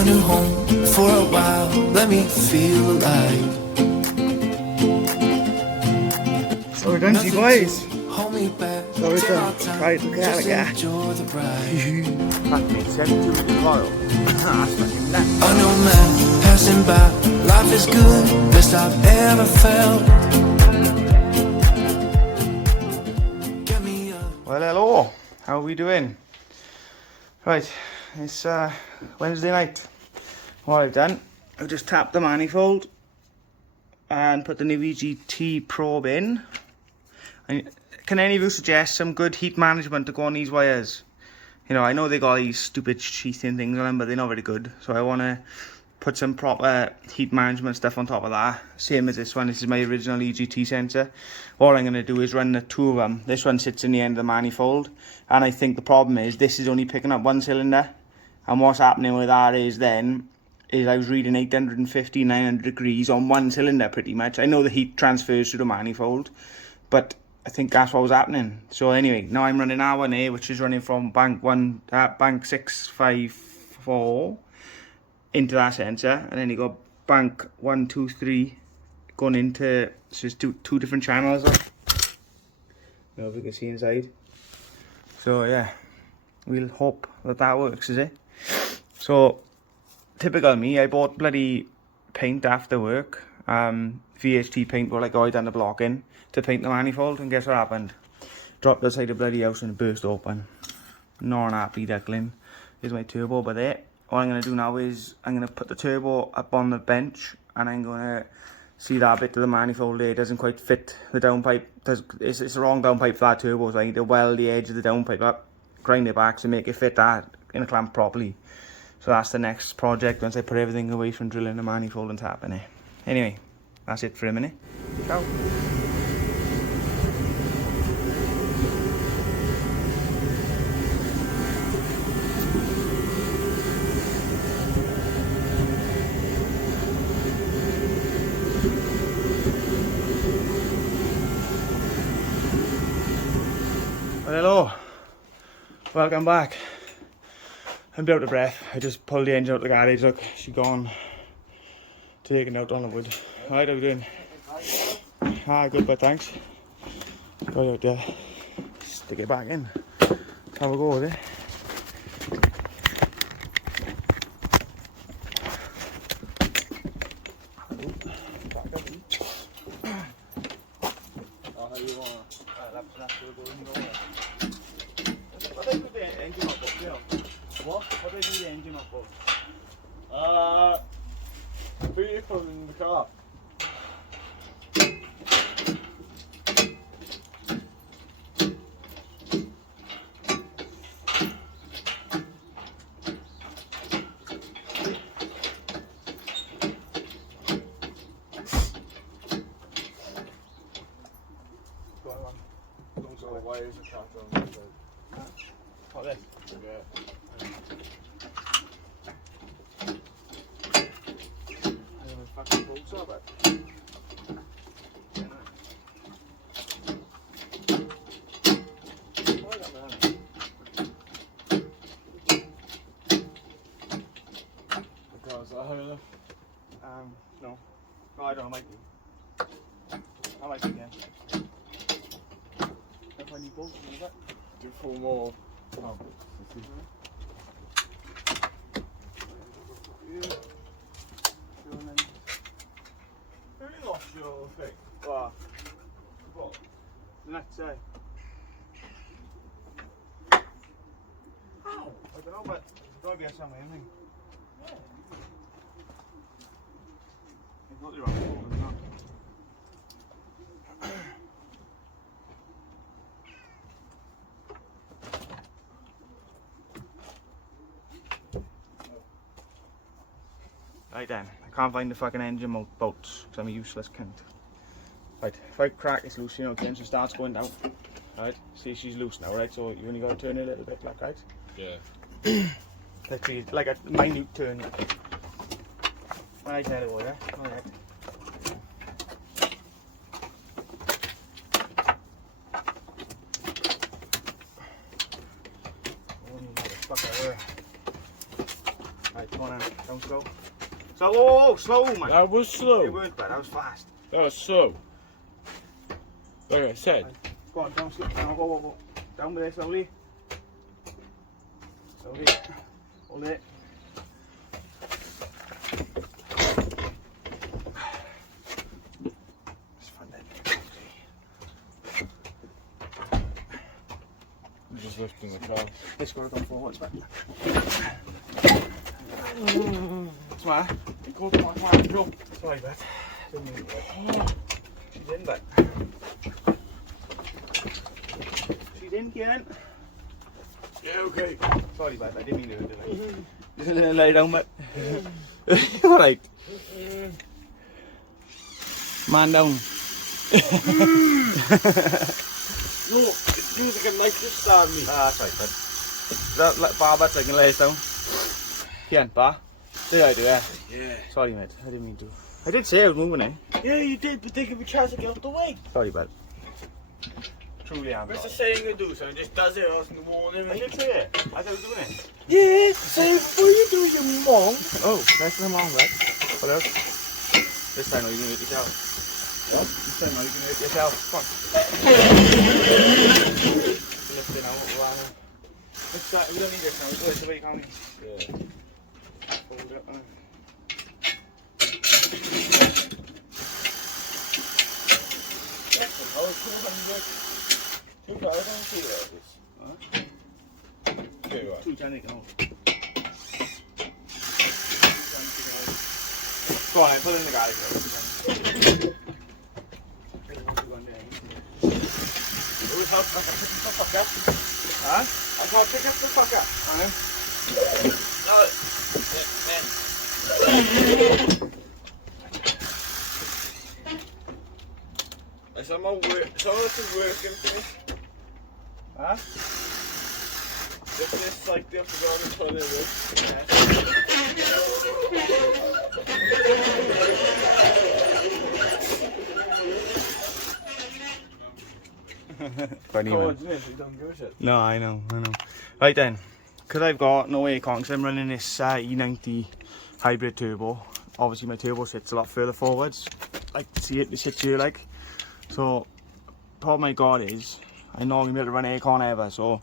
a new home for a while. Let me feel alive. So we're done, you boys. Hold me back. So we're done. Right, look at that. Enjoy the ride. m57 with the royal. That's fucking nuts. A new man passing by. Life is good, best I've ever felt. Get me up. Well, hello. How are we doing? Right, it's Wednesday night. What I've done, I've just tapped the manifold and put the new EGT probe in. And can any of you suggest some good heat management to go on these wires? You know, I know they got these stupid sheathing things on them, but they're not very good. So I want to put some proper heat management stuff on top of that. Same as this one. This is my original EGT sensor. All I'm going to do is run the two of them. This one sits in the end of the manifold. And I think the problem is this is only picking up one cylinder. And what's happening with that is I was reading 850, 900 degrees on one cylinder pretty much. I know the heat transfers through the manifold, but I think that's what was happening. So anyway, now I'm running R1A, which is running from bank 654 into that sensor, and then you got bank 1, 2, 3 going into, so it's two different channels. I don't know if you can see inside. So yeah, we'll hope that works, is it? So typical me, I bought bloody paint after work, VHT paint, where like I done the block in to paint the manifold, and guess what happened? Dropped outside the bloody house and it burst open. Not an happy duckling. Here's my turbo by there. All I'm going to do now is I'm going to put the turbo up on the bench, and I'm going to see that bit of the manifold there. It doesn't quite fit the downpipe. It's the wrong downpipe for that turbo, so I need to weld the edge of the downpipe up, grind it back to make it fit that in a clamp properly. So that's the next project once I put everything away from drilling the manifold and tapping it. Anyway, that's it for a minute. Ciao. Well, hello, welcome back. I'm a bit out of breath. I just pulled the engine out of the garage. Look, she's gone to take it out on the wood. Alright, how you doing? Good, but thanks. Go out there, stick it back in. Let's have a go with it. What do I do the engine up for? Vehicle in the car. Those are the wires attached on the side. What this? Yeah. Fucking bolts of it. Because I heard No. No, I don't know, I might be. I might be, yeah. If I need bolts, is it? do 4 more. Oh, Who lost your thing? What? The next day. How? I don't know, but it's got to be somewhere, I think. Yeah. You've got the wrong fold, isn't it? Right then, I can't find the fucking engine bolts because I'm a useless cunt. Right, if I crack this loose, you know, again, so it starts going down. Right, see she's loose now, right? So you only got to turn it a little bit, like, right? yeah. Literally, like a minute turn. Right, there we go, yeah? Alright. Right, come on in. Down slow. So, oh, slow, man. That was slow. It weren't bad, that was fast. That was slow. Like I said. Go on, down slow. Down, go. Down with it, slowly. Slowly. Hold it. I'm just lifting the car. This got to come forwards, man. Smart. Come on. Go. Sorry, bud. She's in, bud. She's in, Kieran. Yeah, okay. Sorry, bud. I didn't mean to do it. Just lay down, bud. Alright. Man down. No, it feels like a knife just stabbed me. Ah, that's right, bud. That bar, bud, so I can lay it down. Kieran, bar. Did I do that? Yeah. Sorry, mate. I didn't mean to. I did say I was moving, eh? Yeah, you did, but they give me a chance to get out the way. Sorry, bud. Truly, I'm What's the sorry. saying I do? So it just does it else in the morning. I did say it. I thought I was doing it. Yeah, say it before you do, you mong. Oh, that's the wrong, bud. What else? This time, are you going to do it yourself? What? This time, are you going to do it yourself? Come on. Lift it out. Let's start. We don't need this now. We'll do it the way you can. Yeah. Hold it up. How is 200? 2,000 kilos. Huh? Okay, right. 210 oh. Go on, put it in the garage. Who's helping us pick the fuck up? Huh? I can't pick up the fuck up. I know. No. Is someone working for me? Huh? If this like the upper ground and turn it Funny, Oh, man. isn't it? You don't give a shit. No, I know. Right then, because I've got no aircon, because I'm running this E90 hybrid turbo. Obviously my turbo sits a lot further forwards. Like, see it sits here like. So, problem I got is, I'm not going to be able to run aircon ever, so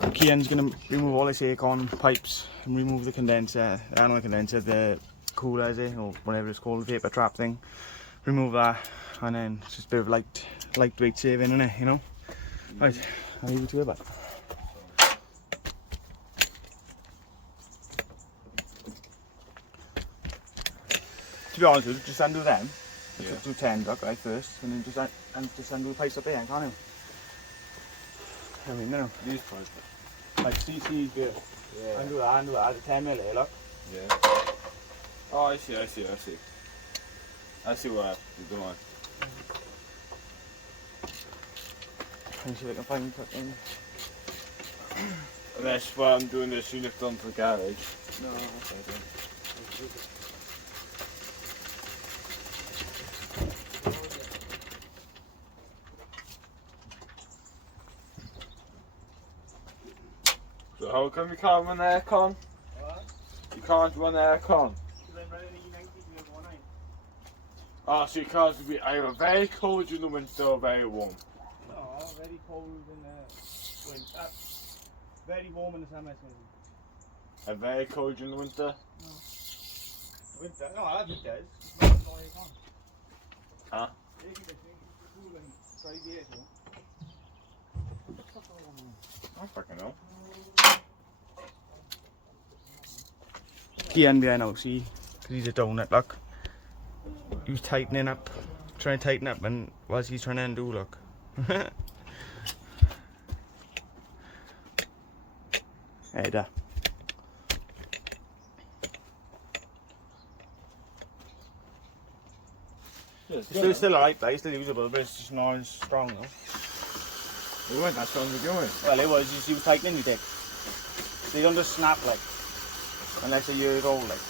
Kian's going to remove all this aircon pipes and remove the condenser, not the condenser, the cooler is it, or whatever it's called, the vapor trap thing. Remove that, and then it's just a bit of lightweight saving in it, you know. Right, I'll leave it to it back. To be honest with you, just undo them. Yeah. Do 10 duck right first, and then just undo the pipes up here, can't you? I mean, no. These pipes. Like CC, Yeah. undo that, the 10 mil here, look. Yeah. Oh, I see. I see what you're doing. Let me see if I can find fucking. And that's why I'm doing this unit done for garage. No, okay. So how come you can't run aircon? What? You can't run aircon. Because I'm running an E90 019. Oh, so you can't be either very cold in the winter or very warm. No, very cold in the winter. Very warm in the summer. And very cold in the winter. Winter? No, that it does. No aircon. Huh? Air conditioning is cool and dry here, so. I fucking know. Kian behind now, see? Because he's a donut, look. He was tightening up, trying to tighten up, and whilst he's trying to undo, look. Hey, there. It's still alright, but it's still usable, but it's just not as strong, though. We weren't that strong to go in. Well, it was, he was tightening, he did. They don't just snap, like, unless a year ago, like.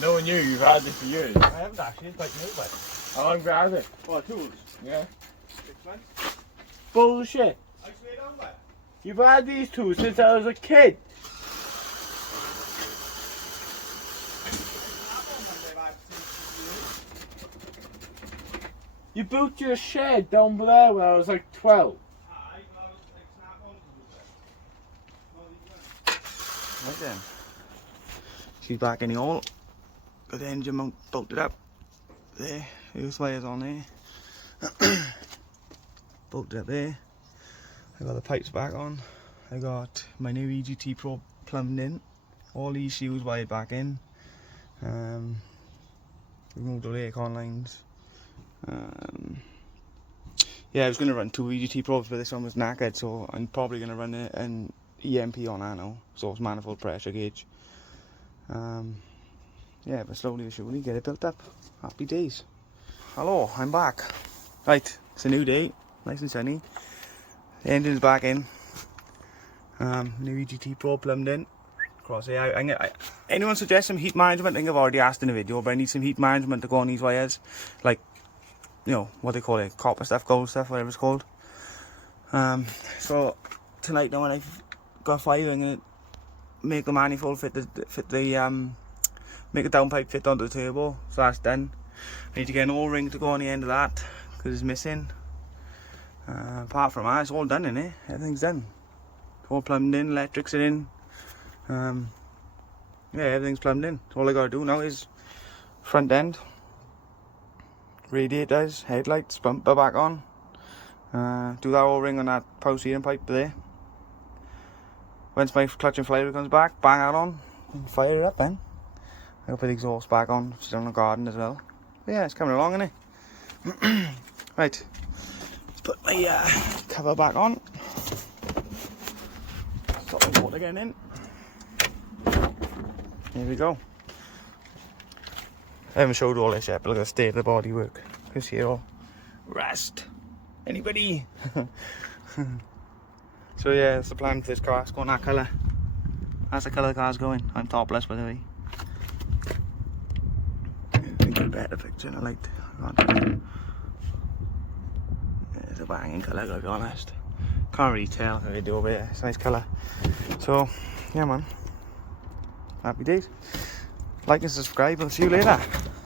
No one knew you've had this for years. I haven't actually, it's quite new, but. How long have you had it? What, tools? Yeah. 6 months? Bullshit. I swear down, but. You've had these tools since I was a kid. You built your shed down there when I was like 12. Right then. She's back in the hole. Got the engine mount bolted up. There. Those wires on there. Bolted up there. I got the pipes back on. I got my new EGT Pro plumbed in. All these shoes wired back in. Removed all the aircon lines. Yeah, I was going to run 2 EGT Pros, but this one was knackered, so I'm probably going to run an EMP on that now. Source manifold pressure gauge. Yeah, but slowly but surely get it built up. Happy days. Hello, I'm back. Right, it's a new day, nice and sunny. The engine's back in. New EGT Pro plumbed in. Cross here. Anyone suggest some heat management? I think I've already asked in a video, but I need some heat management to go on these wires. Like, you know, what they call it, copper stuff, gold stuff, whatever it's called. So tonight now when I've got 5, I'm gonna make the manifold fit the make a downpipe fit onto the turbo. So that's done. I need to get an O-ring to go on the end of that because it's missing. Apart from that, it's all done in it. Everything's done. It's all plumbed in, electrics are in. Yeah, everything's plumbed in. So all I gotta do now is front end, radiators, headlights, bumper back on. Do that O-ring on that power steering pipe there. Once my clutch and flywheel comes back, bang that on and fire it up then. I'll put the exhaust back on, which is on the garden as well. But yeah, it's coming along, isn't it? Right, let's put my cover back on. Stop the water getting in. Here we go. I haven't showed all this yet, but look at the state of the bodywork. You can see it all. Rust. Anybody? So yeah, that's the plan for this car. It's going that colour. That's the colour the car's going. I'm topless, by the way. I think get a better picture in the light. It's a banging colour, gotta be honest. Can't really tell if I do, but yeah, it's a nice colour. So, yeah man. Happy days. Like and subscribe, I'll see you later.